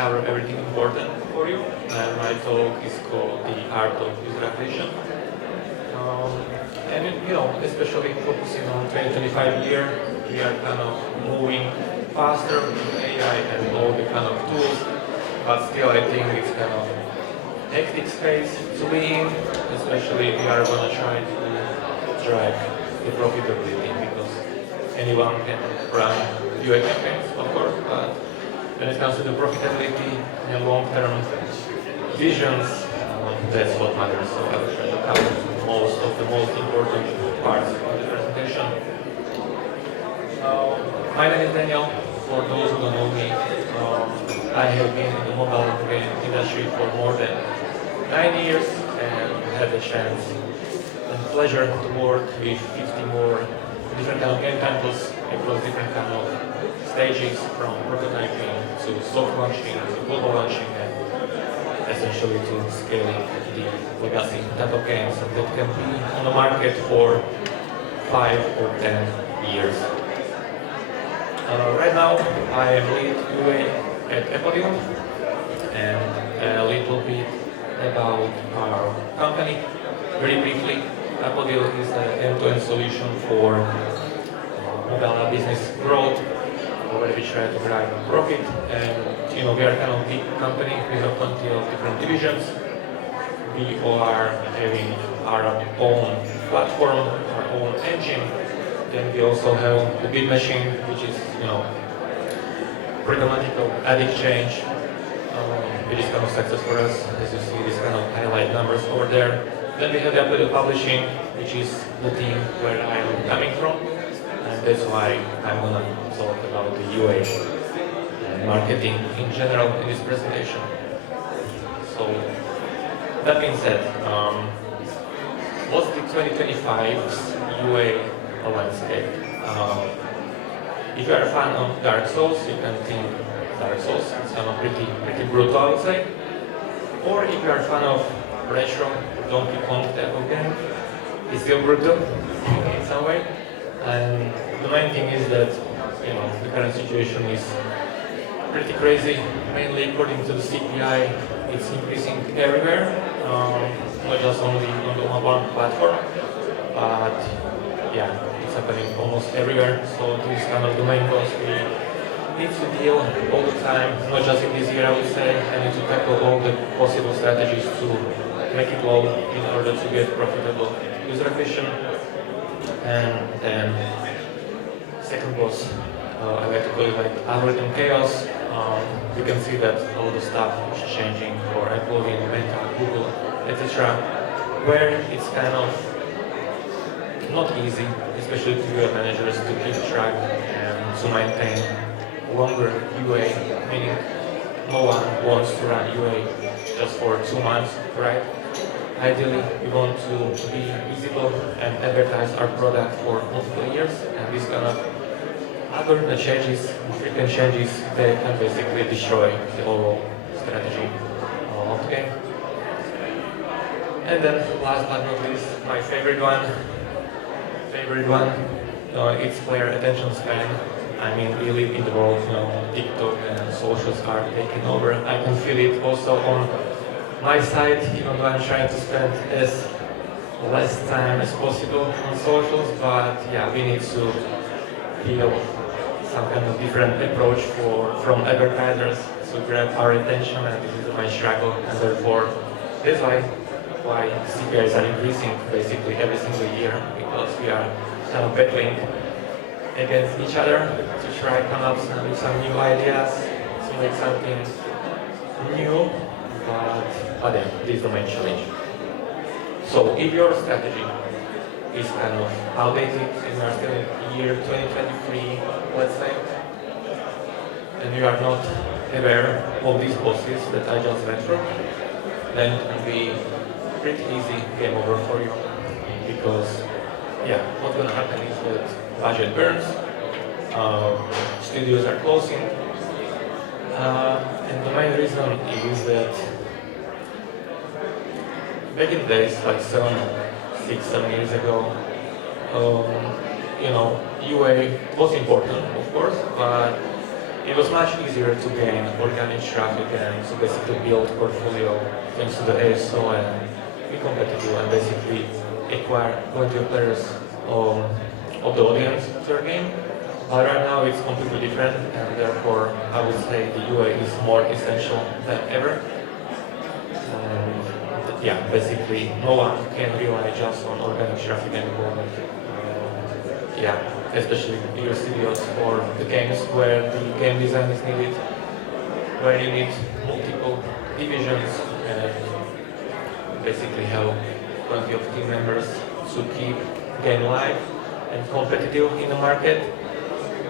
cover everything important for you. And my talk is called The Art of User Acquisition. Um, especially focusing on 2025 year, we are kind of moving faster with AI and all the kind of tools, but still I think it's kind of hectic space to be in, especially if we are going to try to drive the profitability, because anyone can run UA campaigns, of course, but when it comes to the profitability and long-term visions, that's what matters. So I will try to cover most of the most important parts of the presentation. My name is Daniel. For those who don't know me, I have been in the mobile game industry for more than 9 years and had the chance and pleasure to work with 50 more different kind of game titles across different kind of stages, from prototyping to soft launching to global launching, and essentially to scaling the legacy type of games that can be on the market for 5 or 10 years. Right now, I am lead UA at Apodium, and a little bit about our company. Very briefly, Apodium is an end-to-end solution for mobile business growth, where we try to drive profit. And we are kind of big company. We have plenty of different divisions. We are having our own platform, our own engine. Then we also have the big machine, which is programmatic ad exchange, which is kind of success for us, as you see these kind of highlight numbers over there. Then we have the Apodium Publishing, which is the team where I am coming from, and that's why I'm gonna talk about the UA and marketing in general in this presentation. So that being said, what's the 2025's UA landscape? If you are a fan of Dark Souls, you can think Dark Souls. It's kind of pretty brutal, I would say. Or if you are a fan of retro Donkey Kong type of game, it's still brutal in some way. And the main thing is that the current situation is pretty crazy. Mainly according to the CPI, it's increasing everywhere, not just only on the mobile platform, but yeah, it's happening almost everywhere. So this is kind of the main cost we need to deal all the time, not just in this year, I would say. I need to tackle all the possible strategies to make it low in order to get profitable user acquisition. And then second was, I like to call it like algorithm chaos. You can see that all the stuff is changing for Apple, Meta, Google, etc., where it's kind of not easy, especially to UA managers, to keep track and to maintain longer UA, meaning no one wants to run UA just for 2 months, right? Ideally, we want to be visible and advertise our product for multiple years, and this kind of algorithm changes, frequent changes, they can basically destroy the overall strategy of the game. And then, last but not least, my favorite one, it's player attention span. I mean, we live in the world, TikTok and socials are taking over. I can feel it also on my side, even though I'm trying to spend as less time as possible on socials, but yeah, we need to feel some kind of different approach from advertisers to grab our attention, and this is my struggle, and therefore that's why CPIs are increasing basically every single year, because we are kind of battling against each other to try to come up with some new ideas, to make something new, but then this is the main challenge. So if your strategy is kind of outdated and you are still in year 2023, let's say, and you are not aware of these bosses that I just went through, then it can be pretty easy game over for you, because yeah, what's going to happen is that budget burns, studios are closing, and the main reason is that back in the days, like 6-7 years ago, UA was important, of course, but it was much easier to gain organic traffic and to basically build portfolio thanks to the ASO and be competitive and basically acquire plenty of players of the audience to your game. But right now it's completely different, and therefore I would say the UA is more essential than ever. And yeah, basically no one can rely just on organic traffic anymore. Yeah, especially bigger studios or the games where the game design is needed, where you need multiple divisions and basically have plenty of team members to keep game live and competitive in the market.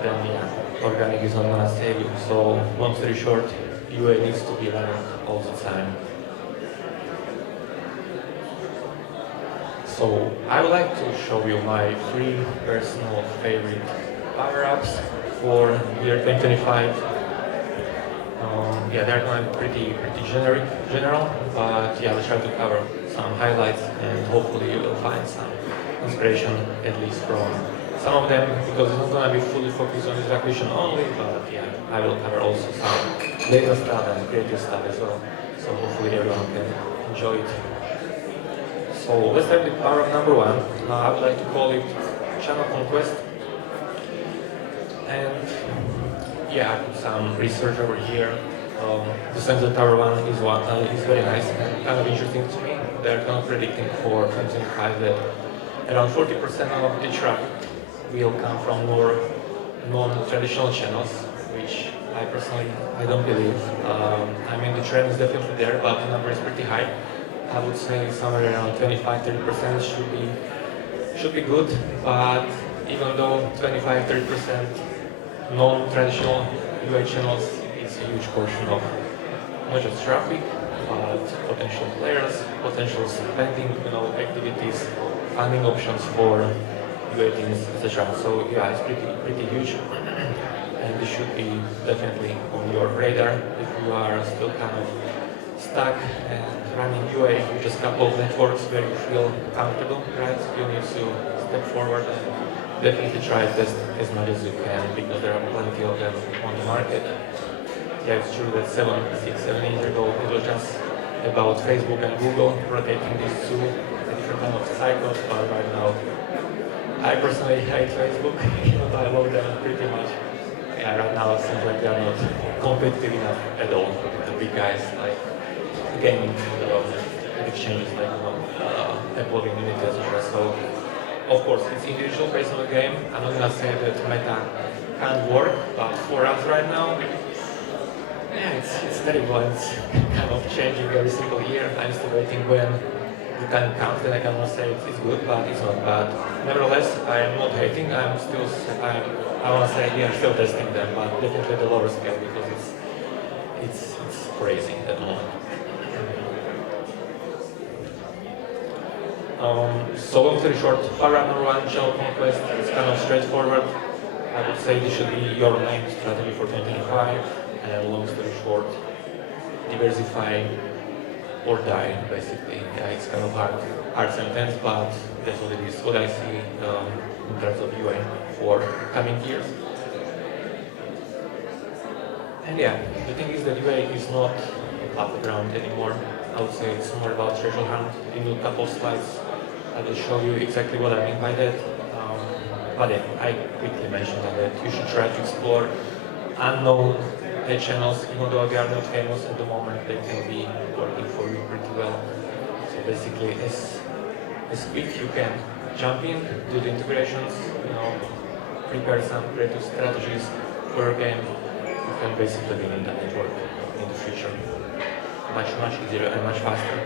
Then yeah, organic is not gonna save you. So long story short, UA needs to be running all the time. So I would like to show you my 3 personal favorite power-ups for year 2025. Yeah, they're going pretty general, but yeah, let's try to cover some highlights and hopefully you will find some inspiration at least from some of them, because it's not going to be fully focused on user acquisition only, but yeah, I will cover also some data stuff and creative stuff as well, so hopefully everyone can enjoy it. So let's start with power up number 1. I would like to call it channel conquest. And yeah, I put some research over here. The Sensor Tower 1 is very nice and kind of interesting to me. They're kind of predicting for 2025 that around 40% of the traffic will come from more non-traditional channels, which I personally don't believe. I mean, the trend is definitely there, but the number is pretty high. I would say somewhere around 25-30% should be good, but even though 25-30% non-traditional UA channels is a huge portion of not just traffic, but potential players, potential spending, activities, funding options for UA teams, etc. So yeah, it's pretty huge, and this should be definitely on your radar if you are still kind of stuck and running UA with just a couple of networks where you feel comfortable, right? You need to step forward and definitely try to test as much as you can, because there are plenty of them on the market. Yeah, it's true that 6, 7 years ago it was just about Facebook and Google rotating these two different kind of cycles, but right now I personally hate Facebook, but I love them pretty much. Yeah, right now it seems like they are not competitive enough at all with the big guys like gaming exchanges like Apple, Unity, etc. So of course it's individual based on the game. I'm not gonna say that meta can't work, but for us right now, yeah, it's terrible. It's kind of changing every single year. I'm still waiting when the time comes, then I cannot say it's good, but it's not bad. Nevertheless, I'm not hating. I want to say we are still testing them, but definitely at a lower scale, because it's crazy at the moment. So long story short, power up number 1, channel conquest, it's kind of straightforward. I would say this should be your main strategy for 2025, and long story short, diversify or die, basically. Yeah, it's kind of hard sentence, but that's what it is, what I see in terms of UA for coming years. And yeah, the thing is that UA is not battleground anymore. I would say it's more about treasure hunt. In a couple of slides, I will show you exactly what I mean by that. But yeah, I quickly mentioned that you should try to explore unknown channels, even though they are not famous at the moment, they can be working for you pretty well. So basically, as quick you can jump in, do the integrations, prepare some creative strategies for your game, you can basically win in that network in the future. Much easier and much faster.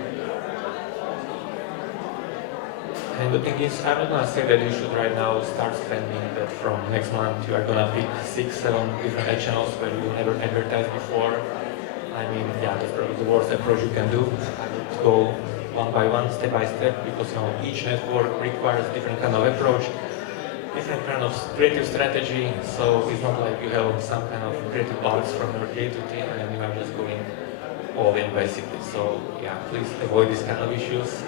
And the thing is, I'm not gonna say that you should right now start spending that from next month you are gonna pick 6, 7 different ad channels where you never advertised before. I mean, yeah, that's probably the worst approach you can do. I would go one by one, step by step, because each network requires different kind of approach, different kind of creative strategy. So it's not like you have some kind of creative box from your creative team and you are just going all in basically. So yeah, please avoid these kind of issues.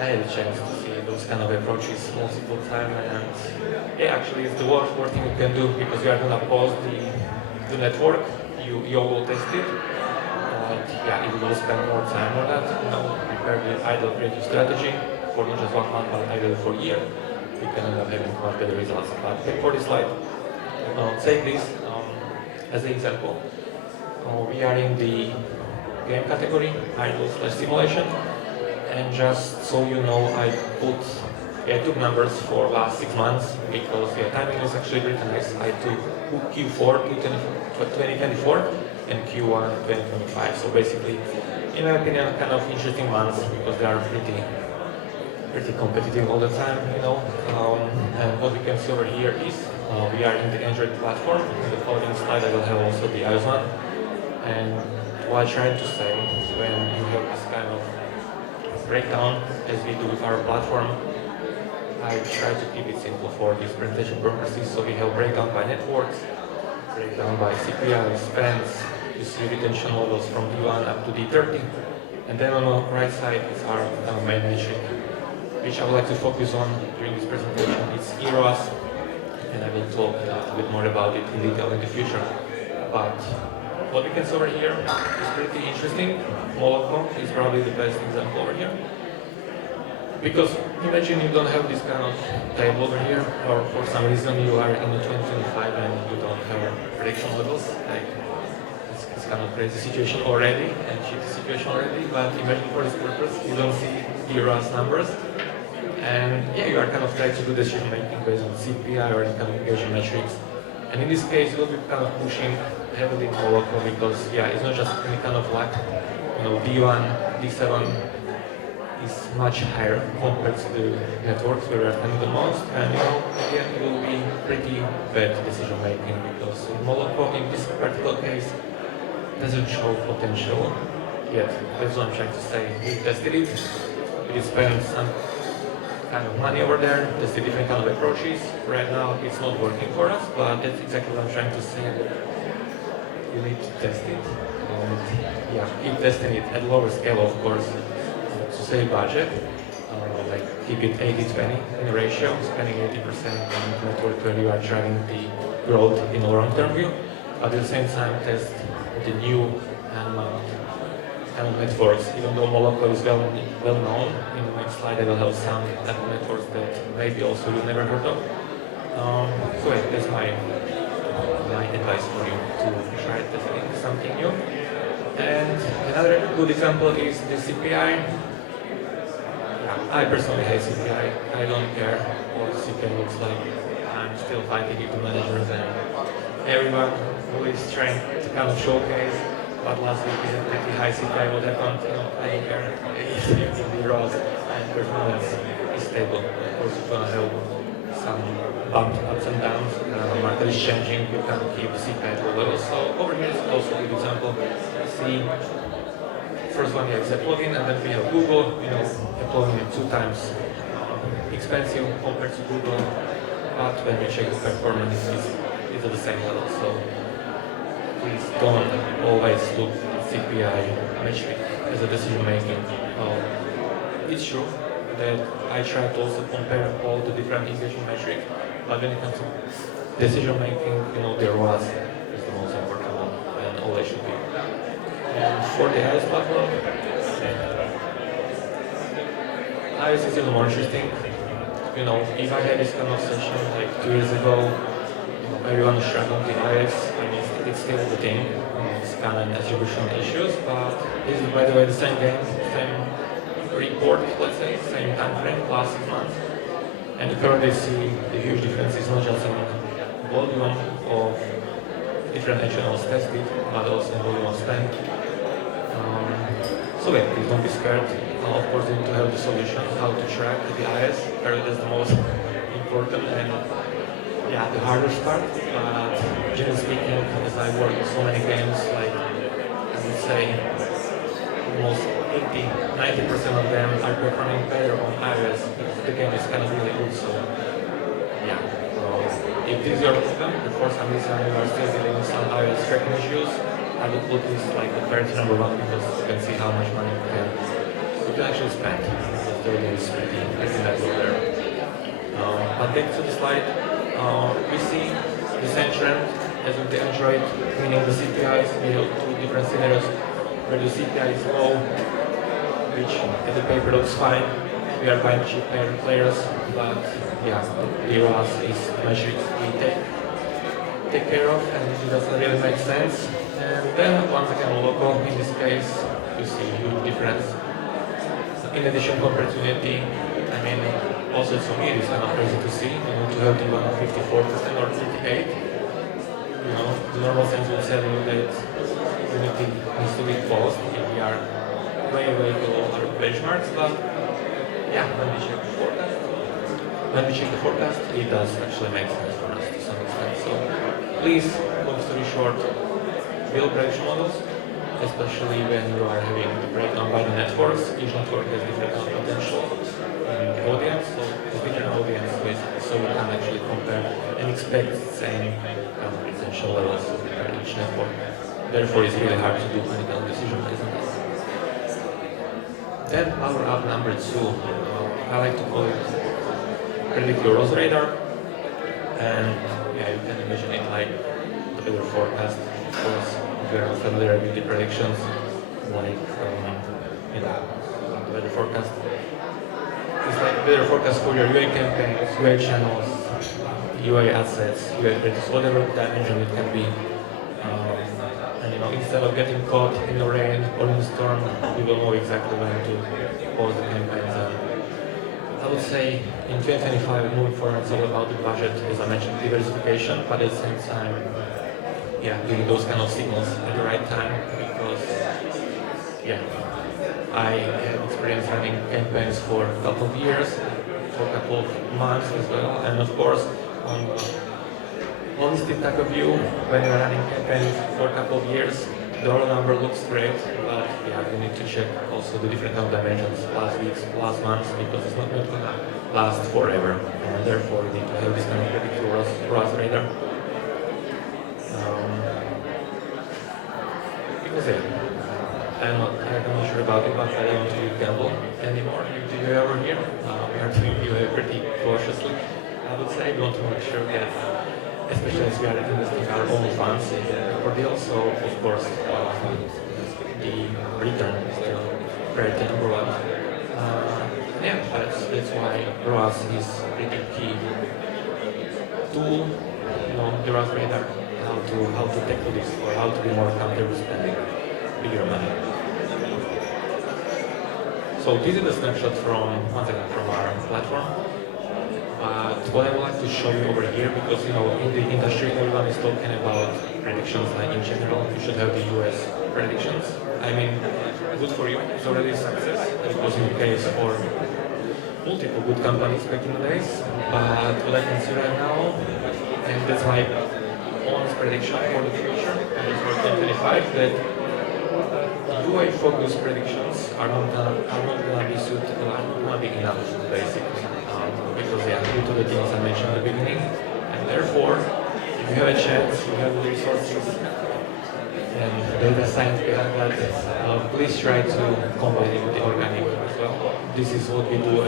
I had a chance to see those kind of approaches multiple times, and yeah, actually it's the worst thing you can do because you are gonna pause the network, you will test it, but yeah, if you will spend more time on that, prepare the idle creative strategy for not just 1 month, but idle for a year, you can end up having much better results. But for this slide, take this as an example. We are in the game category, idle/simulation, and just so you know, I took numbers for last 6 months because timing is actually pretty nice. I took Q4 2024 and Q1 2025. So basically, in my opinion, kind of interesting months because they are pretty competitive all the time, and what we can see over here is we are in the Android platform. In the following slide, I will have also the iOS one. And what I'm trying to say is when you have this kind of breakdown, as we do with our platform, I try to keep it simple for this presentation purposes. So we have breakdown by networks, breakdown by CPI, spends, you see retention levels from D1 up to D30. And then on the right side is our main metric, which I would like to focus on during this presentation. It's EROAS, and I will talk a bit more about it in detail in the future. But what we can see over here is pretty interesting. Molotov is probably the best example over here. Because imagine you don't have this kind of table over here, or for some reason you are in 2025 and you don't have prediction levels. Like it's kind of crazy situation already and shitty situation already. But imagine for this purpose, you don't see EROAS numbers. And yeah, you are kind of trying to do decision making based on CPI or any kind of engagement metrics. And in this case, you'll be kind of pushing heavily in Molotov because it's not just any kind of luck. D1, D7 is much higher compared to the networks where we are spending the most. And again, it will be pretty bad decision making because Molotov in this particular case doesn't show potential yet. That's what I'm trying to say. We tested it, we spent some kind of money over there, there's the different kind of approaches. Right now it's not working for us, but that's exactly what I'm trying to say. You need to test it and keep testing it at lower scale, of course, to save budget, like keep it 80-20 in a ratio, spending 80% on the network where you are driving the growth in a long-term view, but at the same time test the new kind of networks, even though Molotov is well known. In the next slide I will have some type of networks that maybe also you never heard of. So that's my advice for you to try testing something new. And another good example is the CPI. I personally hate CPI. I don't care what CPI looks like. I'm still fighting it to managers and everyone who is trying to kind of showcase. But last week is a pretty high CPI. What happened? I don't care if the ROAS and performance is stable. Of course, you're gonna have some ups and downs. Market is changing. You can keep the CPI at low levels. So over here is also a good example. See, first one is a plugin, and then we have Google. A plugin is 2 times expensive compared to Google, but when we check the performance, it's at the same level. So please don't always look at CPI metric as a decision making. It's true that I try to also compare all the different engagement metrics, but when it comes to decision making, the ROAS is the most important one and always should be. And for the iOS platform, iOS is even more interesting. If I had this kind of session like 2 years ago, everyone is struggling with iOS. It's still the thing. It's kind of attribution issues, but this is, by the way, the same game, same report, let's say, same time frame, last 6 months. And you currently see the huge differences, not just in volume of different channels tested, but also in volume of spend. So please don't be scared. Of course, you need to have the solution, how to track the iOS. That's the most important and the hardest part. But generally speaking, as I work with so many games, like I would say almost 80-90% of them are performing better on iOS because the game is kind of really good. So if this is your problem, and for some reason you are still dealing with some iOS tracking issues, I would put this like the priority number 1 because you can see how much money you can actually spend. So it's pretty nice. take to the slide, we see the same trend as with the Android, meaning the CPIs, we have two different scenarios where the CPI is low, which at the paper looks fine. We are buying cheap players, but yeah, the ROAS is metrics we take care of, and it doesn't really make sense. And then once again, local in this case, you see a huge difference. In addition to opportunity, I mean, also for me, it's kind of crazy to see, to have the one of 54% or 38. The normal sense would tell you that Unity needs to be closed if we are way below our benchmarks, but yeah, when we check the forecast, it does actually make sense for us to some extent. So please, long story short, build prediction models, especially when you are having the breakdown by the networks. Each network has different potential audience, so different audience with, so we can actually compare and expect the same potential levels for each network. Therefore, it's really hard to do clinical decision, isn't it? Then power up number 2. I like to call it predict your ROAS radar, and yeah, you can imagine it like the better forecast. Of course, if you are familiar with the predictions, like the weather forecast. It's like better forecast for your UA campaigns, UA channels, UA assets, UA credits, whatever dimension it can be. And instead of getting caught in the rain or in the storm, we will know exactly when to pause the campaigns. I would say in 2025, moving forward, it's all about the budget, as I mentioned, diversification, but at the same time, yeah, giving those kind of signals at the right time, because yeah, I have experience running campaigns for a couple of years, for a couple of months as well, and of course, on holistic type of view, when you're running campaigns for a couple of years, the raw number looks great, but yeah, you need to check also the different kind of dimensions, last weeks, last months, because it's not going to last forever, and therefore you need to have this kind of predictive ROAS radar. Because yeah, I'm not sure about it, but I don't want to gamble anymore. Do you ever hear? We are doing UA pretty cautiously, I would say. We want to make sure that, especially as we are investing our own funds in the deal, so of course the return is still priority number 1. Yeah, that's why ROAS is pretty key to the ROAS radar, how to tackle this, or how to be more comfortable spending bigger money. So this is a snapshot from our platform. But what I would like to show you over here, because in the industry everyone is talking about predictions, like in general you should have the US predictions. I mean, good for you, it's already a success. It was in the case for multiple good companies back in the days. But what I can see right now, and that's my own prediction for the future, and it's for 2025, that UA-focused predictions are not gonna be suitable, are not gonna be enough, basically. Because due to the things I mentioned at the beginning, and therefore, if you have a chance, you have the resources and data science behind that, please try to combine it with the organic as well. This is what we do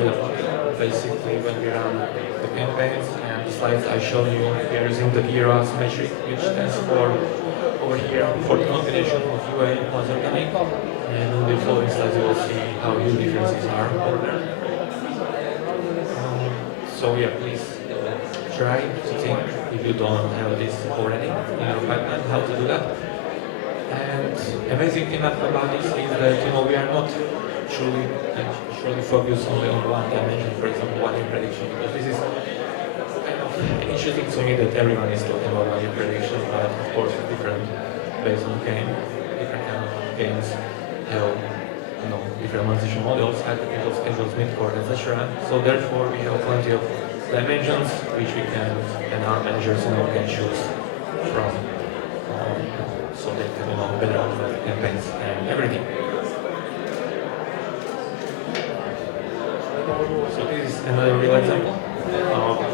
basically when we run the campaigns, and the slides I showed you, we are using the EROS metric, which stands for, over here, for the combination of UA plus organic, and in the following slides you will see how huge differences are over there. So yeah, please try to think, if you don't have this already in your pipeline, how to do that. And amazing thing about this is that we are not truly focused only on one dimension, for example, one-year prediction, because this is kind of interesting to me that everyone is talking about one-year prediction, but of course different based on game, different kind of games have different monetization models, hypercritical schedules, midcore, etc. So therefore, we have plenty of dimensions which we can, and our managers can choose from, so they can better optimize campaigns and everything. So this is another real example.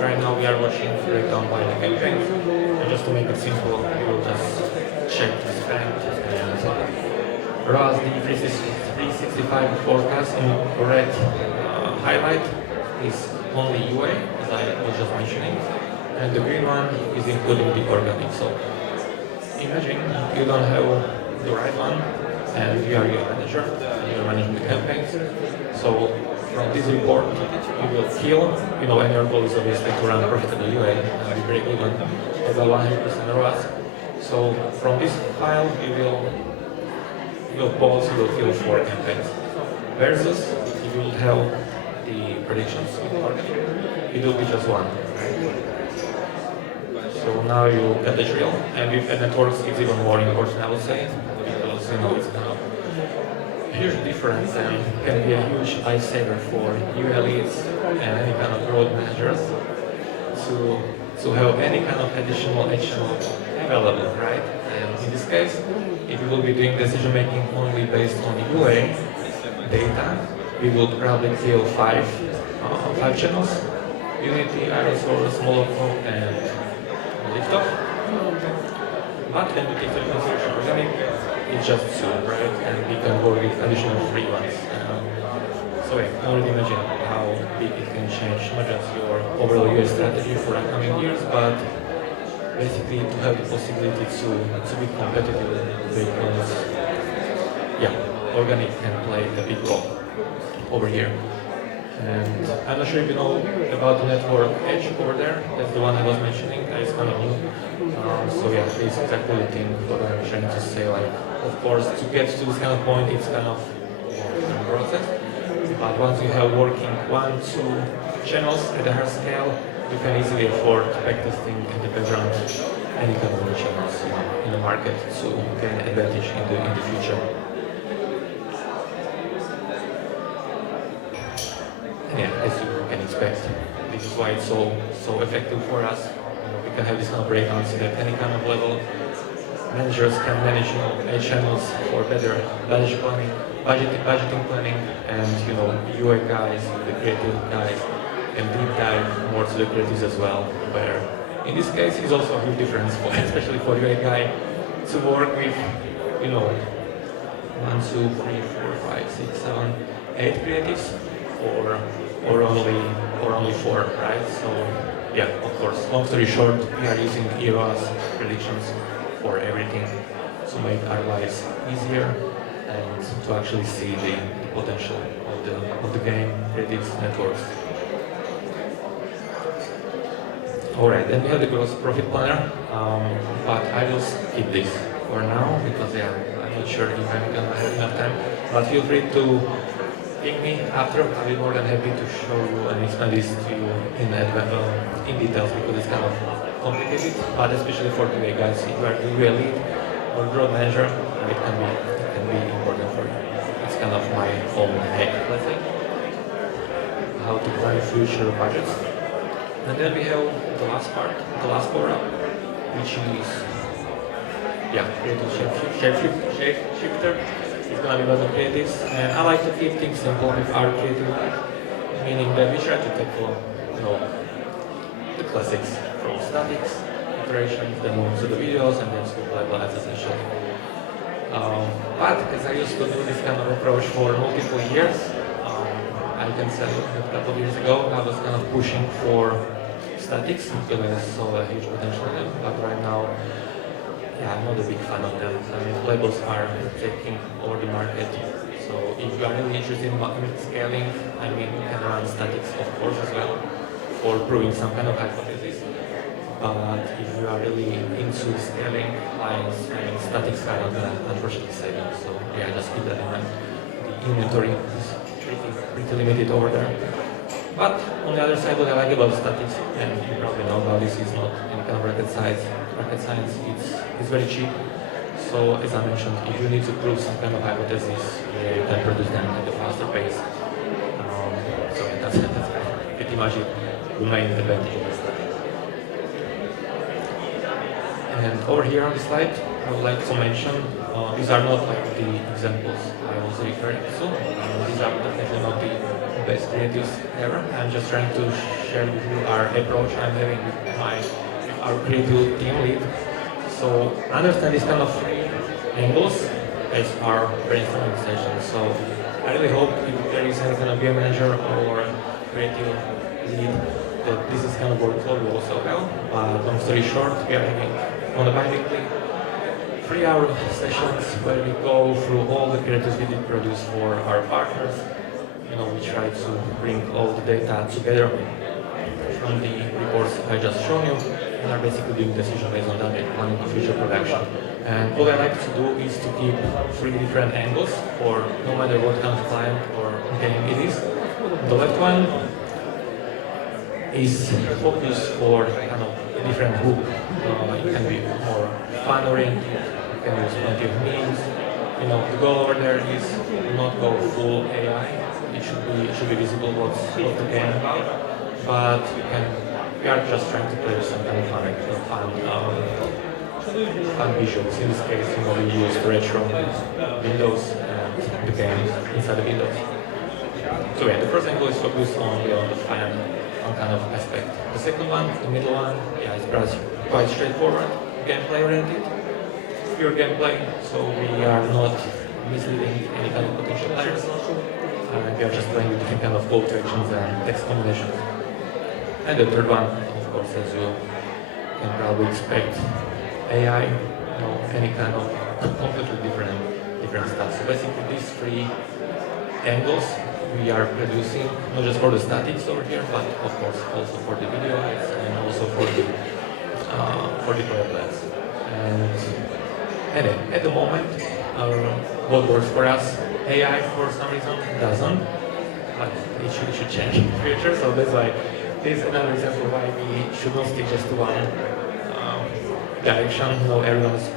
Right now we are watching breakdown by the campaigns, and just to make it simple, we will just check the spend and ROAS the 365 forecast in red highlight is only UA, as I was just mentioning, and the green one is including the organic. So imagine you don't have the right one, and you are your manager, and you're managing the campaigns. So from this report, you will kill, and your goal is obviously to run profitable UA and be break even about 100% ROAS. So from this file, you will pause, you will kill 4 campaigns. Versus if you will have the predictions, it will be just one. So now you get the drill, and with networks it's even more important, I would say, because it's kind of huge difference and can be a huge lifesaver for UA leads and any kind of growth managers to have any kind of additional action available, right? And in this case, if you will be doing decision making only based on UA data, we will probably kill five channels: Unity, Aerosource, Molotov, and Liftoff. But when we take the consideration organic, it's just 2, right? And we can go with additional 3 ones. So yeah, I already imagine how big it can change not just your overall US strategy for upcoming years, but basically to have the possibility to be competitive, because organic can play a big role over here. And I'm not sure if you know about the network edge over there. That's the one I was mentioning. It's kind of new. So yeah, it's exactly the thing what I'm trying to say. Like, of course, to get to this kind of point, it's kind of a process. But once you have working 1-2 channels at a higher scale, you can easily afford backtesting in the background any kind of channels in the market to gain advantage in the future. Yeah, as you can expect, this is why it's so effective for us. We can have this kind of breakdowns at any kind of level. Managers can manage ad channels for better budget planning, budgeting planning, and UA guys, the creative guys, and deep dive more to the creatives as well. Where in this case, it's also a huge difference, especially for UA guy, to work with 1, 2, 3, 4, 5, 6, 7, 8 creatives, or only 4, right? So yeah, of course. Long story short, we are using EROS predictions for everything to make our lives easier and to actually see the potential of the game, credits, networks. Alright, then we have the gross profit planner, but I will skip this for now because I'm not sure if I'm gonna have enough time. But feel free to ping me after. I'll be more than happy to show you and explain this to you in details, because it's kind of complicated, but especially for the guys, if you are a lead or growth manager, it can be important for you. It's kind of my own hack, let's say, how to plan future budgets. And then we have the last part, the last core, which is creative shapeshifter. It's gonna be about the creatives, and I like to keep things simple with our creative, meaning that we try to tackle the classics from statics, iterations, then move to the videos, and then to pipelines essentially. But as I used to do this kind of approach for multiple years, I can say a couple of years ago I was kind of pushing for statics because I saw a huge potential in them, but right now I'm not a big fan of them. I mean, labels are taking over the market, so if you are really interested in scaling, I mean, you can run statics of course as well, for proving some kind of hypothesis. But if you are really into scaling lines, I mean, statics are not gonna unfortunately save you. So just keep that in mind. The inventory is pretty limited over there. But on the other side, what I like about statics, and you probably know about this, is not any kind of rocket science. It's very cheap. So as I mentioned, if you need to prove some kind of hypothesis, you can produce them at a faster pace. That's pretty much the main advantage of the static. And over here on the slide, I would like to mention, these are not like the examples I was referring to. These are definitely not the best creatives ever. I'm just trying to share with you our approach I'm having with our creative team lead. So understand these kind of angles as our brainstorming session. So I really hope if there is any kind of game manager or creative lead that this is kind of workflow we also have. Long story short, we are having on a bi-weekly 3-hour sessions where we go through all the creators we did produce for our partners. We try to bring all the data together from the reports I just shown you, and are basically doing decision based on that and planning for future production. And all I like to do is to keep 3 different angles for no matter what kind of client or game it is. The left one is focused for kind of a different hook. It can be more fun oriented, you can use plenty of memes. The goal over there is not go full AI. It should be visible what the game about. But we are just trying to play with some kind of fun visuals. In this case, we use the retro windows and the game inside the windows. So yeah, the first angle is focused on the fun kind of aspect. The second one, the middle one, is quite straightforward, gameplay oriented, pure gameplay. So we are not misleading any kind of potential players. We are just playing with different kind of call to actions and text combinations. And the third one, of course, as you can probably expect, AI, any kind of completely different stuff. So basically these 3 angles we are producing, not just for the statics over here, but of course also for the video and also for the player plans. And at the moment, what works for us, AI for some reason doesn't, but it should change in the future. So that's why this is another example why we should not stick just to one direction. Everyone is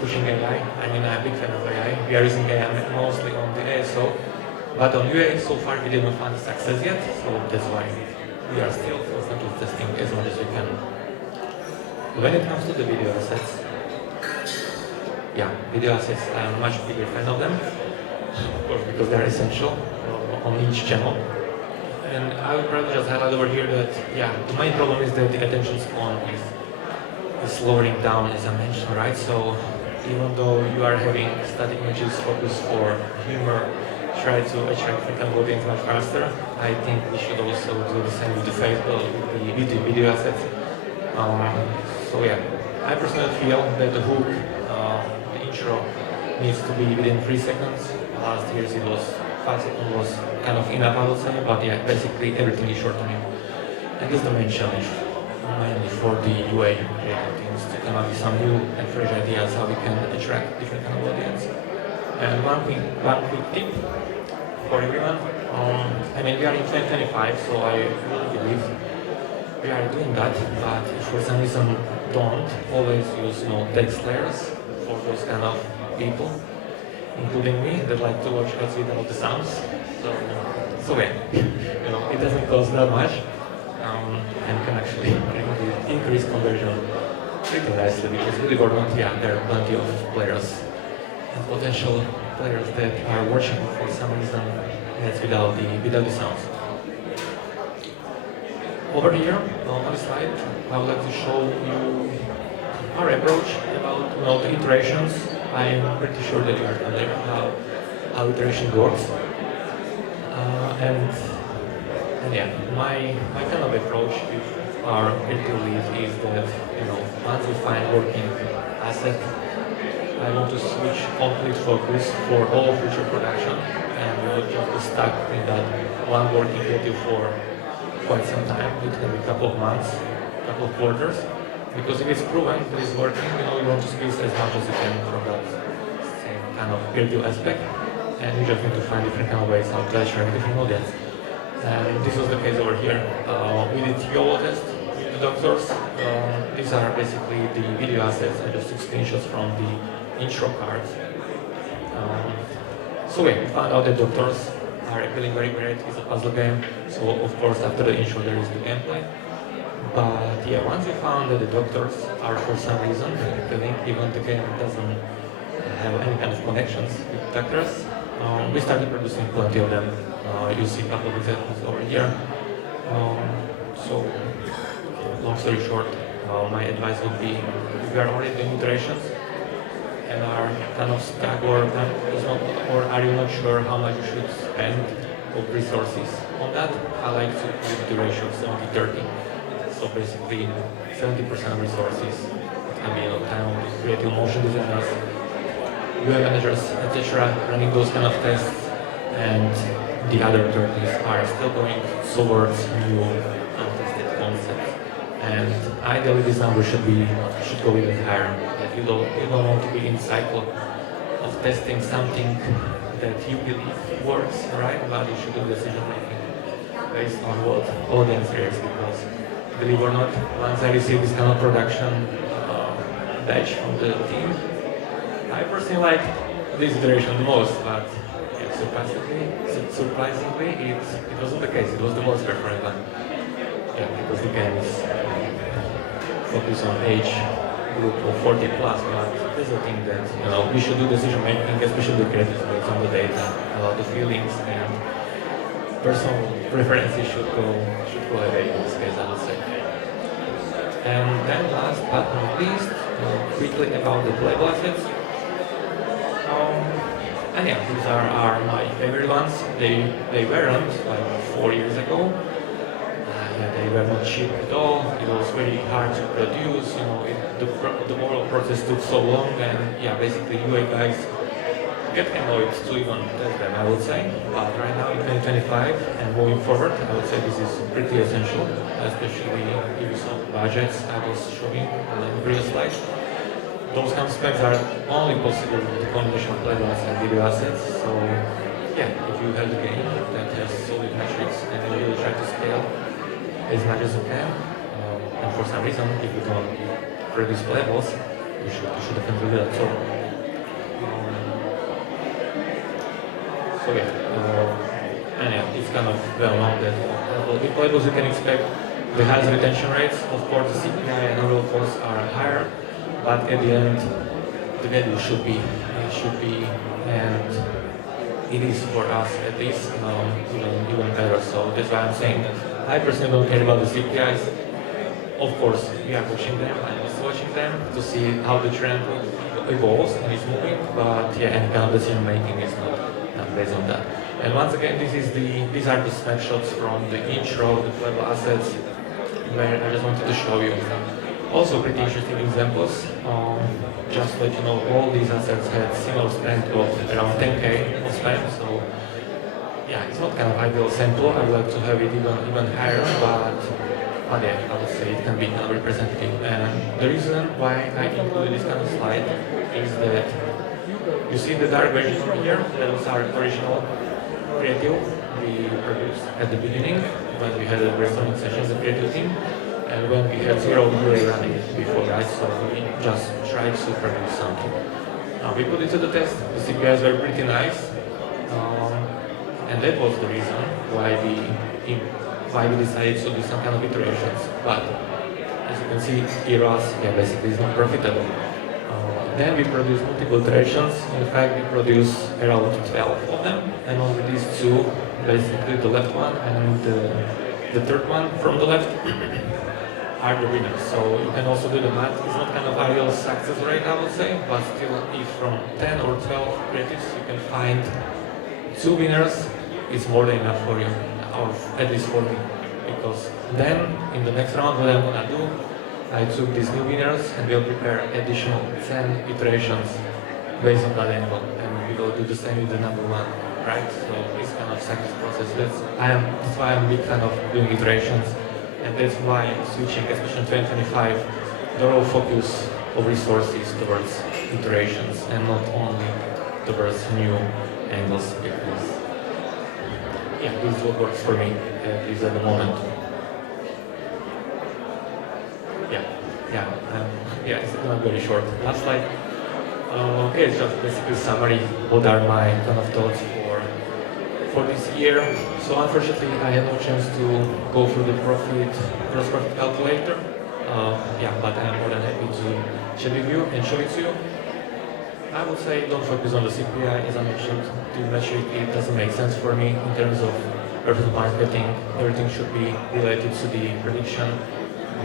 pushing AI. I'm a big fan of AI. We are using AI mostly on the ASO, but on UA so far we didn't find success yet. So that's why we are still constantly testing as much as we can. When it comes to the video assets, video assets, I'm a much bigger fan of them, of course, because they are essential on each channel. And I would probably just highlight over here that, the main problem is that the attention span is slowing down, as I mentioned, right? So even though you are having static images focused for humor, try to attract the audience much faster, I think we should also do the same with the video assets. I personally feel that the hook, the intro, needs to be within 3 seconds. Last year's it was 5 seconds, was kind of enough, I would say, but basically everything is shortening. And this is the main challenge, mainly for the UA creative teams, to come up with some new and fresh ideas how we can attract different kind of audience. And one quick tip for everyone. We are in 2025, so I really believe we are doing that, but if for some reason don't, always use text layers for those kind of people, including me, that like to watch ads without the sounds. It doesn't cost that much, and can actually increase conversion pretty nicely, because believe or not, there are plenty of players and potential players that are watching for some reason ads without the sounds. Over here on the slide, I would like to show you our approach about the iterations. I'm pretty sure that you are familiar how iteration works. My kind of approach with our creative lead is that once we find working asset, I want to switch complete focus for all future production, and we will just be stuck in that one working creative for quite some time. It can be a couple of months, a couple of quarters, because if it's proven that it's working, you want to squeeze as much as you can from that same kind of creative aspect, and you just need to find different kind of ways how to attract different audience. And this was the case over here. We did YOLO test with the doctors. These are basically the video assets. I just took screenshots from the intro cards. We found out that doctors are appealing very great. It's a puzzle game, so of course after the intro there is the gameplay. But once we found that the doctors are for some reason appealing, even the game doesn't have any kind of connections with doctors, we started producing plenty of them. You see a couple of examples over here. Long story short, my advice would be, if you are already doing iterations and are kind of stuck or are you not sure how much you should spend of resources on that, I like to keep the ratio of 70-30. So basically, 70% of resources can be time of creative motion designers, UI managers, etc., running those kind of tests, and the other 30s are still going towards new untested concepts. And ideally, this number should go even higher. Like you don't want to be in cycle of testing something that you believe works, right? But you should do decision making based on what audience is, because believe or not, once I receive this kind of production batch from the team, I personally like this iteration the most, but yeah, surprisingly, it wasn't the case. It was the most preferred one. Yeah, because the game is focused on age group of 40 plus, but this is a thing that we should do decision making, especially the creative based on the data, the feelings, and personal preferences should go away in this case, I would say. And then last but not least, quickly about the playable assets. And yeah, these are my favorite ones. They weren't like 4 years ago. They were not cheap at all. It was very hard to produce. The moral process took so long, and yeah, basically UI guys get annoyed to even test them, I would say. But right now in 2025 and moving forward, I would say this is pretty essential, especially if you saw the budgets I was showing on the previous slide. Those kind of specs are only possible with the combination of playable assets and video assets. So yeah, if you have the game that has solid metrics and you really try to scale as much as you can, and for some reason, if you don't produce playables, you should definitely do that. So yeah, and yeah, it's kind of well known that with playables you can expect the highest retention rates. Of course, the CPI and overall costs are higher, but at the end, the value should be, and it is for us at least even better. So that's why I'm saying I personally don't care about the CPIs. Of course, we are watching them, I'm also watching them to see how the trend evolves and is moving, but yeah, any kind of decision making is not based on that. And once again, these are the snapshots from the intro of the playable assets, where I just wanted to show you also pretty interesting examples. Just to let you know, all these assets had similar spend of around 10K of spend, so yeah, it's not kind of ideal sample. I would like to have it even higher, but yeah, I would say it can be kind of representative. And the reason why I included this kind of slide is that you see the dark version over here. That was our original creative we produced at the beginning when we had a brainstorming session as a creative team, and when we had zero UA running before that, so we just tried to produce something. We put it to the test. The CPIs were pretty nice. And that was the reason why we decided to do some kind of iterations. But as you can see, ERAS basically is not profitable. Then we produced multiple iterations. In fact, we produced around 12 of them, and only these two, basically the left one and the third one from the left, are the winners. So you can also do the math. It's not kind of ideal success rate, I would say, but still, if from 10 or 12 creatives you can find 2 winners, it's more than enough for you, or at least for me. Because then, in the next round, what I'm gonna do, I took these new winners and we'll prepare additional 10 iterations based on that angle, and we will do the same with the number one, right? So it's kind of success process. That's why I'm a big fan of doing iterations, and that's why I'm switching, especially in 2025, the whole focus of resources towards iterations and not only towards new angles, because yeah, this is what works for me, at least at the moment. Yeah, it's not very short. Last slide. Okay, it's just basically summary. What are my kind of thoughts for this year? So unfortunately, I had no chance to go through the gross profit calculator. But I'm more than happy to share with you and show it to you. I would say don't focus on the CPI, as I mentioned. The metric, it doesn't make sense for me in terms of personal marketing. Everything should be related to the prediction,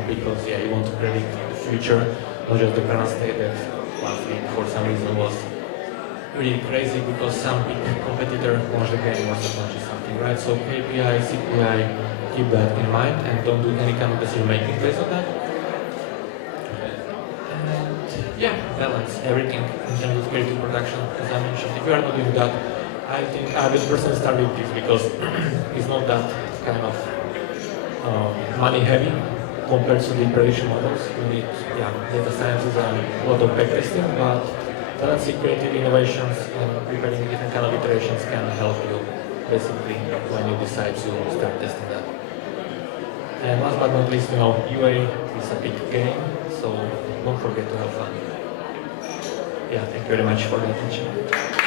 because you want to predict the future, not just the current state that last week for some reason was really crazy because some big competitor wants the game or launches something, right? So KPI, CPI, keep that in mind and don't do any kind of decision making based on that. And yeah, balance everything in terms of creative production, as I mentioned. If you are not doing that, I think I would personally start with this because it's not that kind of money heavy compared to the prediction models. You need data sciences and a lot of backtesting, but balancing creative innovations and preparing different kind of iterations can help you basically when you decide to start testing that. And last but not least, UA is a big game, so don't forget to have fun. Yeah, thank you very much for the attention.